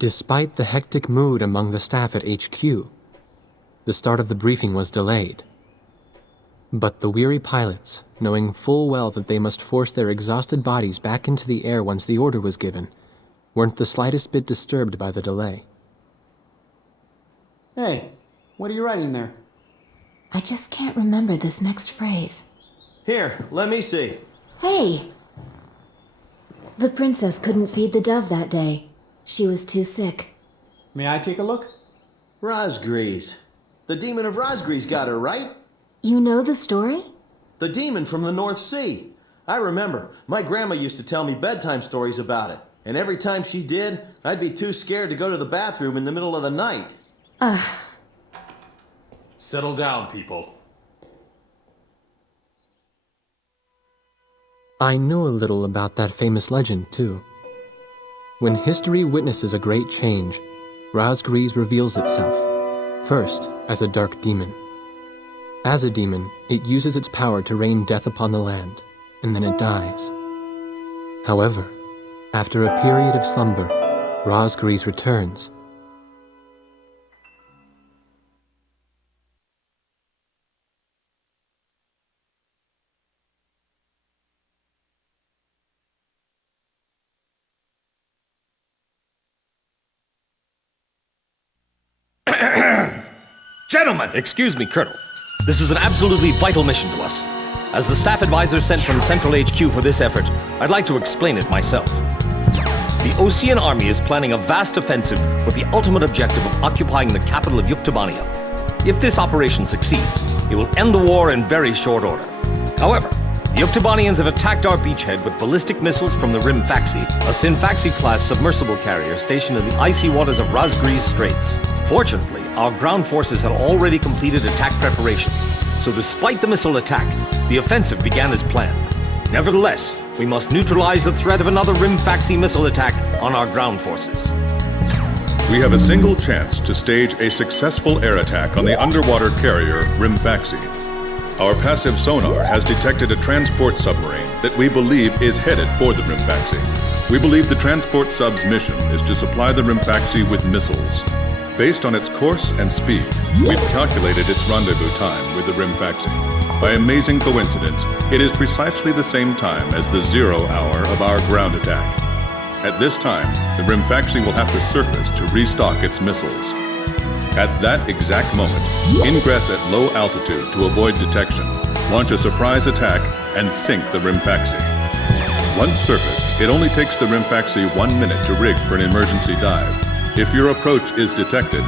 Despite the hectic mood among the staff at HQ, the start of the briefing was delayed. But the weary pilots, knowing full well that they must force their exhausted bodies back into the air once the order was given, weren't the slightest bit disturbed by the delay. Hey, what are you writing there? I just can't remember this next phrase. Here, let me see. Hey! The princess couldn't feed the dove that day. She was too sick. May I take a look? Razgriz. The demon of Razgriz got her, right? You know the story? The demon from the North Sea. I remember. My grandma used to tell me bedtime stories about it. And every time she did, I'd be too scared to go to the bathroom in the middle of the night. Settle down, people. I knew a little about that famous legend, too. When history witnesses a great change, Razgriz reveals itself, first as a dark demon. As a demon, it uses its power to rain death upon the land, and then it dies. However, after a period of slumber, Razgriz returns. Gentlemen! Excuse me, Colonel. This is an absolutely vital mission to us. As the staff advisor sent from Central HQ for this effort, I'd like to explain it myself. The Osean army is planning a vast offensive with the ultimate objective of occupying the capital of Yuktobania. If this operation succeeds, it will end the war in very short order. However, the Yuktobanians have attacked our beachhead with ballistic missiles from the Rimfaxi, a Sinfaxi-class submersible carrier stationed in the icy waters of Razgriz Straits. Fortunately, our ground forces had already completed attack preparations, so despite the missile attack, the offensive began as planned. Nevertheless, we must neutralize the threat of another Rimfaxi missile attack on our ground forces. We have a single chance to stage a successful air attack on the underwater carrier Rimfaxi. Our passive sonar has detected a transport submarine that we believe is headed for the Rimfaxi. We believe the transport sub's mission is to supply the Rimfaxi with missiles. Based on its course and speed, we've calculated its rendezvous time with the Rimfaxi. By amazing coincidence, it is precisely the same time as the 0 hour of our ground attack. At this time, the Rimfaxi will have to surface to restock its missiles. At that exact moment, ingress at low altitude to avoid detection, launch a surprise attack, and sink the Rimfaxi. Once surfaced, it only takes the Rimfaxi 1 minute to rig for an emergency dive. If your approach is detected,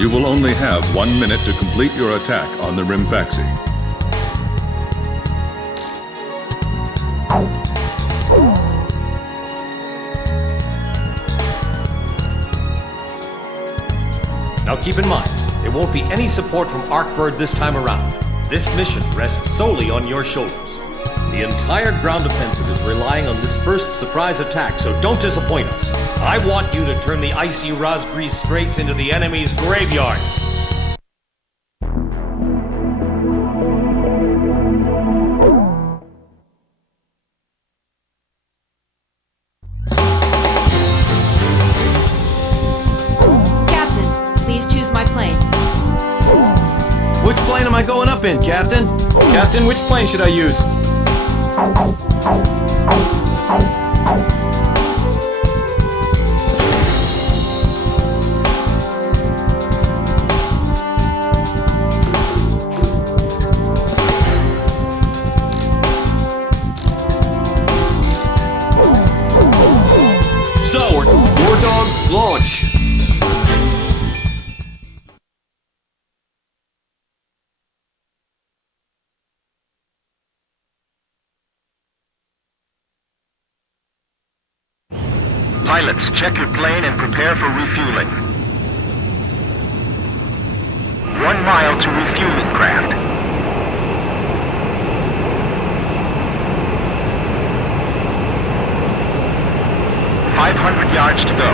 you will only have 1 minute to complete your attack on the Rimfaxi. Now keep in mind, there won't be any support from Arkbird this time around. This mission rests solely on your shoulders. The entire ground offensive is relying on this first surprise attack, so don't disappoint us. I want you to turn the icy Razgriz Straits into the enemy's graveyard. Captain, please choose my plane. Which plane am I going up in, Captain? Captain, which plane should I use? So, War Dog, launch! Pilots, check your plane and prepare for refueling. 1 mile to refueling craft. $500 to go.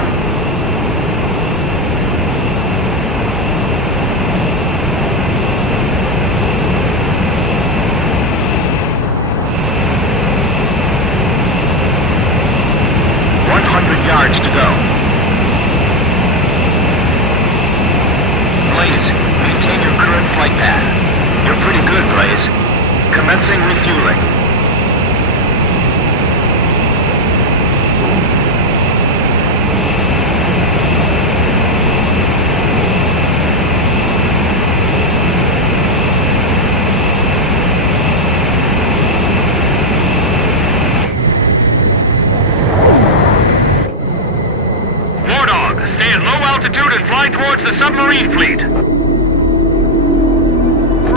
$100 to go. flight path. You're pretty good, Blaze. Commencing refueling. Stay at low altitude and fly towards the submarine fleet.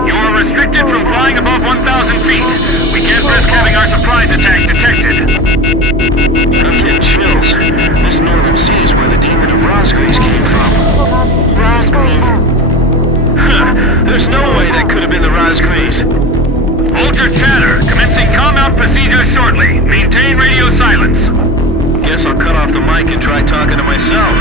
You are restricted from flying above 1,000 feet. We can't risk having our surprise attack detected. I'm getting chills. This northern sea is where the demon of Razgriz came from. Razgriz. Huh. There's no way that could have been the Razgriz. Hold your chatter. Commencing comm-out procedures shortly. Maintain radio silence. Guess I'll cut off the mic and try talking to myself.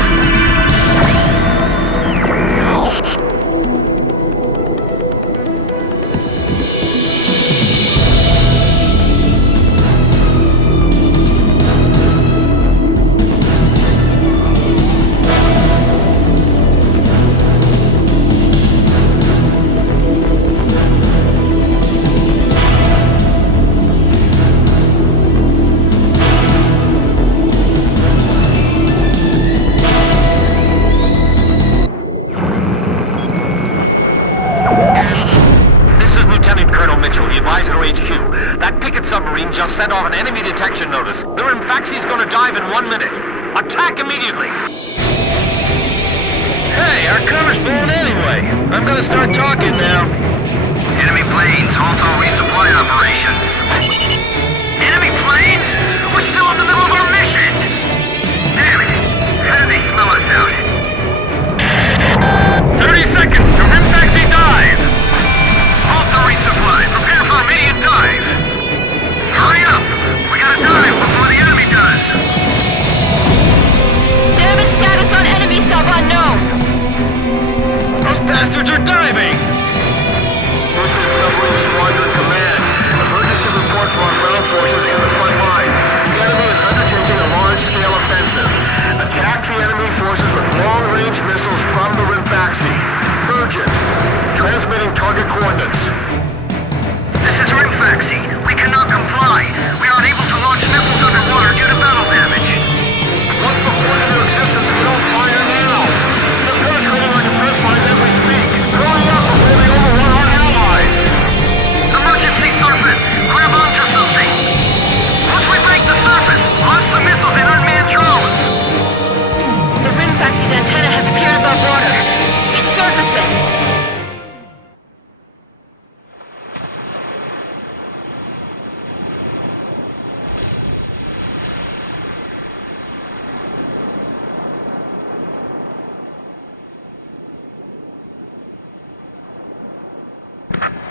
Submarine just sent off an enemy detection notice. The Rimfaxi's gonna dive in 1 minute. Attack immediately! Hey, our cover's blown anyway. I'm gonna start talking now. Enemy planes, halt all resupply operations. Enemy planes? We're still in the middle of our mission! Damn it! How did they smell us out? 30 seconds to Rimfaxi dive! Halt all resupply, prepare for immediate dive! Hurry up! We gotta dive before the enemy does! Damage status on enemy sub unknown! Those bastards are diving! This is Submarine Squadron Command. Emergency report from our ground forces in the front line. The enemy is undertaking a large-scale offensive. Attack the enemy forces with long-range missiles from the Rimfaxi. Urgent. Transmitting target coordinates. This is Rimfaxi. We cannot comply. We are unable to launch missiles underwater due to battle damage. What's the point of your existence if you don't fire now? They're penetrating our defense lines as we speak. Hurry up before they overrun our allies! Emergency surface! Grab onto something! Once we break the surface, launch the missiles in unmanned drones! The Rimfaxi's antenna has appeared above water. It's surfacing.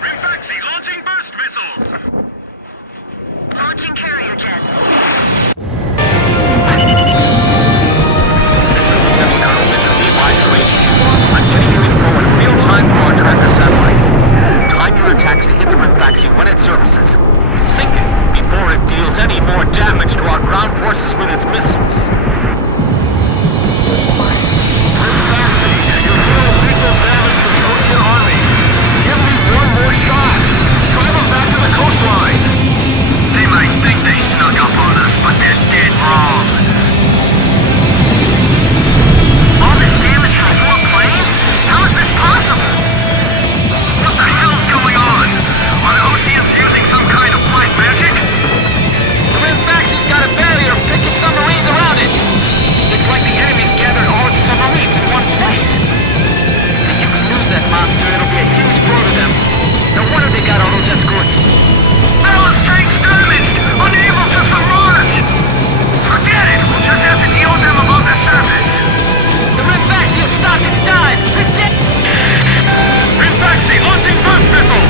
Rimfaxi launching burst missiles! Launching carrier jets. This is Lieutenant Colonel Mitchell, the advisor HQ. I'm getting you info in real time from our tracker satellite. Time your attacks to hit the Rimfaxi when it surfaces. Sink it before it deals any more damage to our ground forces with its missiles. Rimfaxi, you're doing lethal damage to the Ocean Army. Give me one more shot. Drive them back to the coastline. They might think they snuck up on us, but they're dead wrong. All this damage from 4 planes? How is this possible? What the hell's going on? Are the Oceans using some kind of black magic? The Rimfaxi's got a barrier picking submarines around it. It's like the enemy's gathered all its submarines in one place. The Ukes lose that monster, it'll be a huge blow to them. No wonder they got all those escorts. Ballast tanks damaged! Unable to submerge! Forget it! We'll just have to deal with them above the surface! The Rimfaxi has stopped its dive. It's dead. Rimfaxi launching burst missile!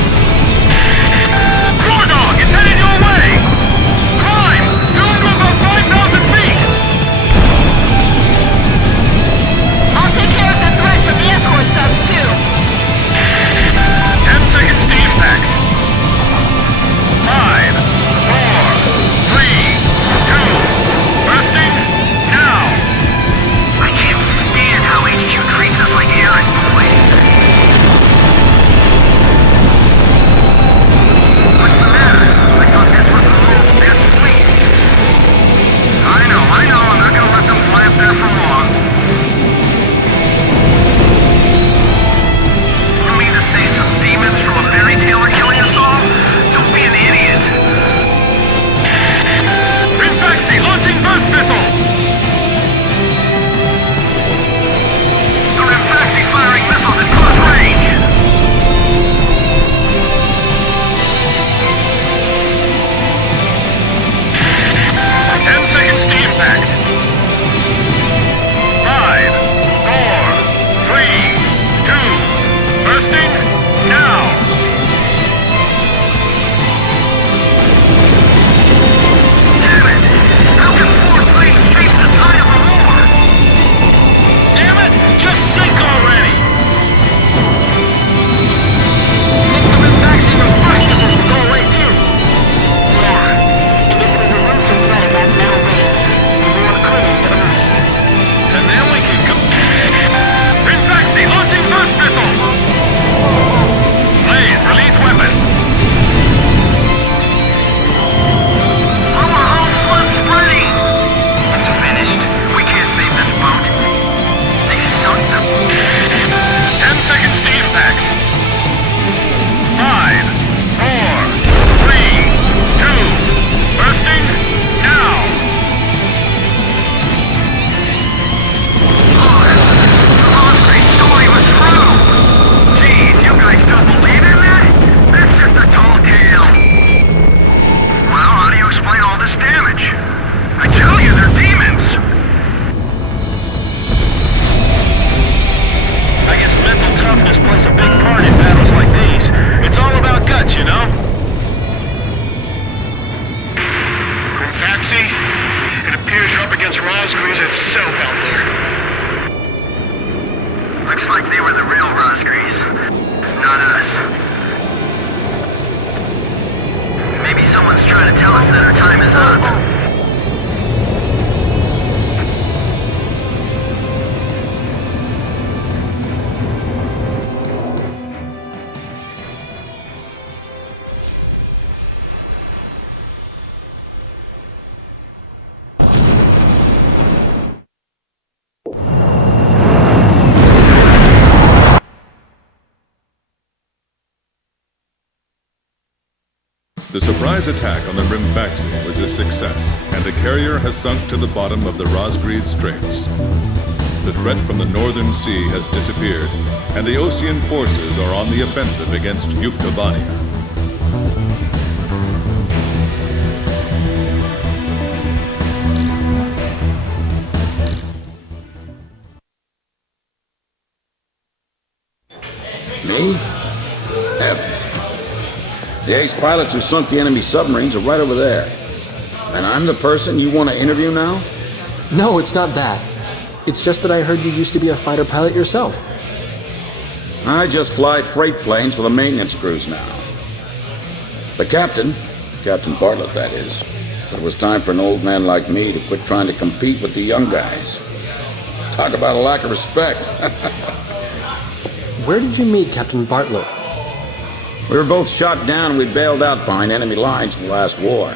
War Dog, it's headed your way! Climb! Soon to above 5,000 feet! I'll take care of the threat from the escort subs too. 10 seconds to impact. 5, 4, The surprise attack on the Rimfaxi was a success, and the carrier has sunk to the bottom of the Razgriz Straits. The threat from the northern sea has disappeared, and the Osean forces are on the offensive against Yuktavania. Me? Heavens. The ace pilots who sunk the enemy submarines are right over there. And I'm the person you want to interview now? No, it's not that. It's just that I heard you used to be a fighter pilot yourself. I just fly freight planes for the maintenance crews now. The captain, Captain Bartlett that is, but it was time for an old man like me to quit trying to compete with the young guys. Talk about a lack of respect. Where did you meet Captain Bartlett? We were both shot down and we bailed out behind enemy lines from the last war.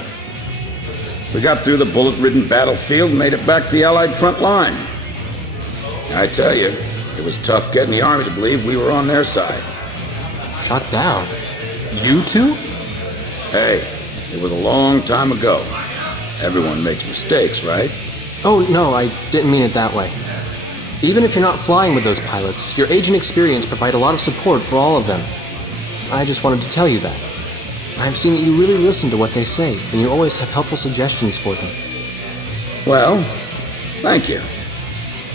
We got through the bullet-ridden battlefield and made it back to the Allied front line. I tell you, it was tough getting the Army to believe we were on their side. Shot down? You two? Hey, it was a long time ago. Everyone makes mistakes, right? Oh, no, I didn't mean it that way. Even if you're not flying with those pilots, your age and experience provide a lot of support for all of them. I just wanted to tell you that. I've seen that you really listen to what they say, and you always have helpful suggestions for them. Well, thank you.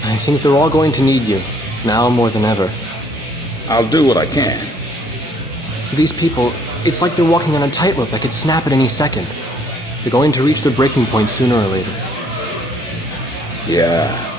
I think they're all going to need you, now more than ever. I'll do what I can. These people, it's like they're walking on a tightrope that could snap at any second. They're going to reach their breaking point sooner or later. Yeah.